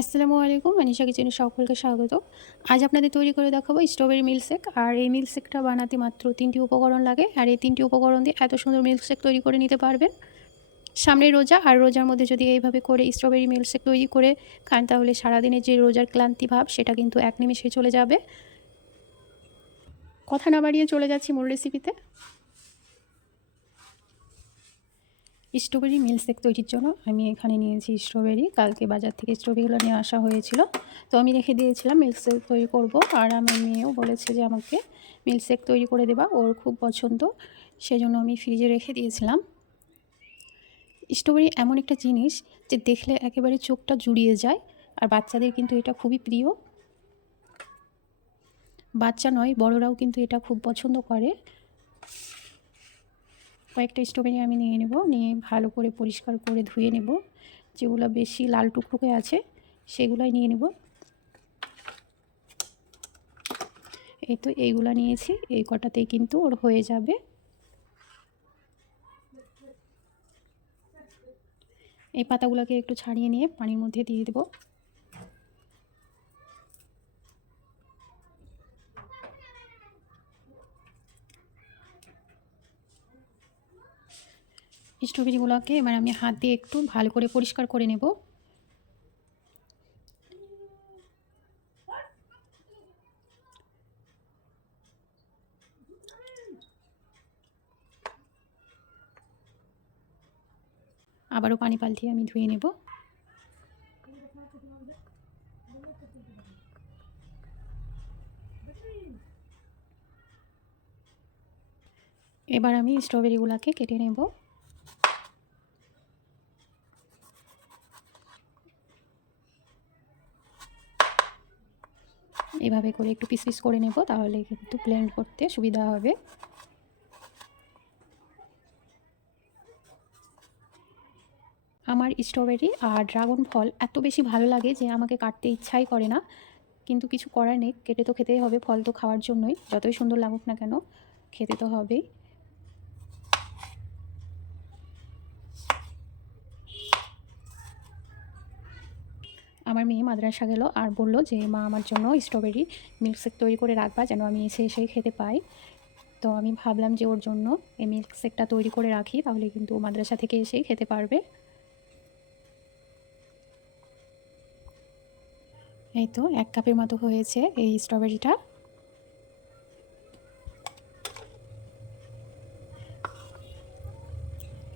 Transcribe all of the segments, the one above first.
আসসালামু আলাইকুম মানিশা কিচেনে সকলকে স্বাগত। আজ আপনাদের তৈরি করে দেখাবো স্ট্রবেরি মিল্কশেক আর এই মিল্কশেকটা বানাতে মাত্র তিনটি উপকরণ লাগে। আর এই তিনটি উপকরণ দিয়ে এত সুন্দর মিল্কশেক তৈরি করে নিতে পারবেন। সামনে রোজা, আর রোজার মধ্যে যদি এইভাবে করে স্ট্রবেরি মিল্কশেক তৈরি করে খান, তাহলে সারাদিনের যে রোজার ক্লান্তি ভাব, সেটা কিন্তু এক নিমিষে চলে যাবে। কথা না বাড়িয়ে চলে যাচ্ছি মূল রেসিপিতে স্ট্রবেরি মিল্কশেক তৈরির জন্য আমি এখানে নিয়েছি স্ট্রবেরি। কালকে বাজার থেকে স্ট্রবেরিগুলো নিয়ে আসা হয়েছিল। তো আমি রেখে দিয়েছিলাম মিল্কশেক তৈরি করব। আর আমার মেয়েও বলেছে যে আমাকে মিল্কশেক তৈরি করে দেবা, ওর খুব পছন্দ। সেজন্য আমি ফ্রিজে রেখে দিয়েছিলাম। স্ট্রবেরি এমন একটা জিনিস যে দেখলে একেবারে চোখটা জুড়িয়ে যায়। আর বাচ্চাদের কিন্তু এটা খুবই প্রিয়। বাচ্চা নয়, বড়রাও কিন্তু এটা খুব পছন্দ করে। কয়েকটা স্ট্রবেরি আমি নিয়ে নেব। নিয়ে ভালো করে পরিষ্কার করে ধুয়ে নেব। যেগুলো বেশি লাল টুকটুকে আছে, সেগুলাই নিয়ে নেব। এই তো এইগুলো নিয়েছি। এই কটাতেই কিন্তু ওর হয়ে যাবে। এই পাতাগুলোকে একটু ছাড়িয়ে নিয়ে পানির মধ্যে দিয়ে দেবো। স্ট্রবেরিগুলোকে এবার আমি হাত দিয়ে একটু ভালো করে পরিষ্কার করে নেব। আবারও পানি পাল্টিয়ে আমি ধুয়ে নেব। এবার আমি স্ট্রবেরিগুলোকে কেটে নেব। এভাবে করে একটু পিস পিস করে নেব, তাহলে কিন্তু ব্লেন্ড করতে সুবিধা হবে। আমার স্ট্রবেরি আর ড্রাগন ফল এত বেশি ভালো লাগে যে আমাকে কাটতে ইচ্ছাই করে না। কিন্তু কিছু করার নেই, কেটে তো খেতেই হবে, ফল তো খাওয়ার জন্যই। যতই সুন্দর লাগুক না কেন, খেতে তো হবেই। আমার মেয়ে মাদ্রাসা গেল আর বলল যে, মা, আমার জন্য স্ট্রবেরি মিল্কশেক তৈরি করে রাখবা যেন আমি এসে এসে খেতে পাই। তো আমি ভাবলাম যে, ওর জন্য এই মিল্কশেকটা তৈরি করে রাখি, তাহলে কিন্তু মাদ্রাসা থেকে এসেই খেতে পারবে। এই তো এক কাপের মতো হয়েছে এই স্ট্রবেরিটা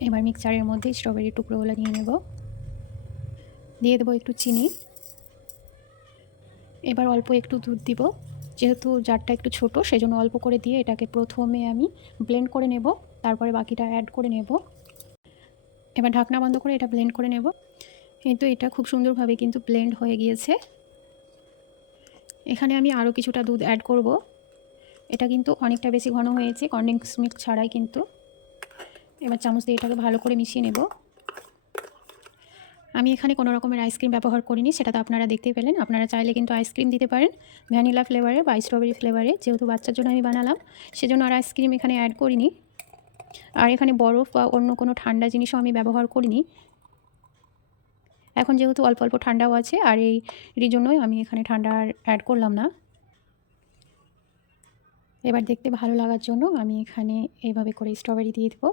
এবার মিক্সচারের মধ্যে স্ট্রবেরির টুকরোগুলো নিয়ে নেব। দিয়ে দেবো একটু চিনি। এবার অল্প একটু দুধ দিব। যেহেতু জারটা একটু ছোট, সেজন্য অল্প করে দিয়ে এটাকে প্রথমে আমি ব্লেন্ড করে নেব। তারপরে বাকিটা অ্যাড করে নেব। এবার ঢাকনা বন্ধ করে এটা ব্লেন্ড করে নেব। কিন্তু এটা খুব সুন্দরভাবে কিন্তু ব্লেন্ড হয়ে গিয়েছে। এখানে আমি আরও কিছুটা দুধ অ্যাড করব। এটা কিন্তু অনেকটা বেশি ঘন হয়েছে কন্ডেন্স মিল্ক ছাড়াই কিন্তু। এবার চামচ দিয়ে এটাকে ভালো করে মিশিয়ে নেব। আমি এখানে কোনো রকমের আইসক্রিম ব্যবহার করিনি সেটা তো আপনারা দেখতেই পেলেন। আপনারা চাইলে কিন্তু আইসক্রিম দিতে পারেন ভ্যানিলা ফ্লেভারে বা স্ট্রবেরি ফ্লেভারে যেহেতু বাচ্চার জন্য আমি বানালাম, সেজন্য আর আইসক্রিম এখানে অ্যাড করিনি। আর এখানে বরফ বা অন্য কোনো ঠান্ডা জিনিসও আমি ব্যবহার করিনি। এখন যেহেতু অল্প অল্প ঠান্ডাও আছে, আর এই জন্যই আমি এখানে ঠান্ডা আর অ্যাড করলাম না। এবার দেখতে ভালো লাগার জন্য আমি এখানে এইভাবে করে স্ট্রবেরি দিয়ে দেবো।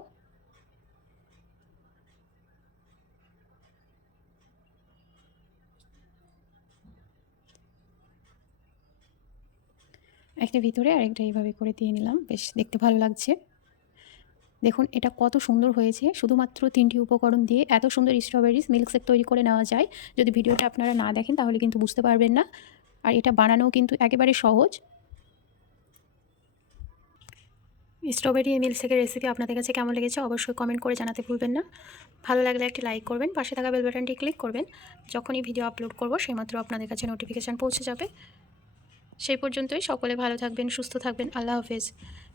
একটা ভিতরে আর একটা এইভাবে করে দিয়ে নিলাম। বেশ, দেখতে ভালো লাগছে। দেখুন, এটা কত সুন্দর হয়েছে। শুধুমাত্র তিনটি উপকরণ দিয়ে এত সুন্দর স্ট্রবেরিজ মিল্কশেক তৈরি করে নেওয়া যায়। যদি ভিডিওটা আপনারা না দেখেন, তাহলে কিন্তু বুঝতে পারবেন না। আর এটা বানানোও কিন্তু একেবারে সহজ। স্ট্রবেরি মিল্কশেকের রেসিপি আপনাদের কাছে কেমন লেগেছে অবশ্যই কমেন্ট করে জানাতে ভুলবেন না। ভালো লাগলে একটি লাইক করবেন, পাশে থাকা বেল বাটনটি ক্লিক করবেন। যখনই ভিডিও আপলোড করব, সেইমাত্র আপনাদের কাছে নোটিফিকেশান পৌঁছে যাবে। সেই পর্যন্তই সকলে ভালো থাকবেন, সুস্থ থাকবেন। আল্লাহ হাফেজ।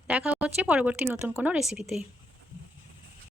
দেখা হচ্ছে পরবর্তী নতুন কোনো রেসিপিতে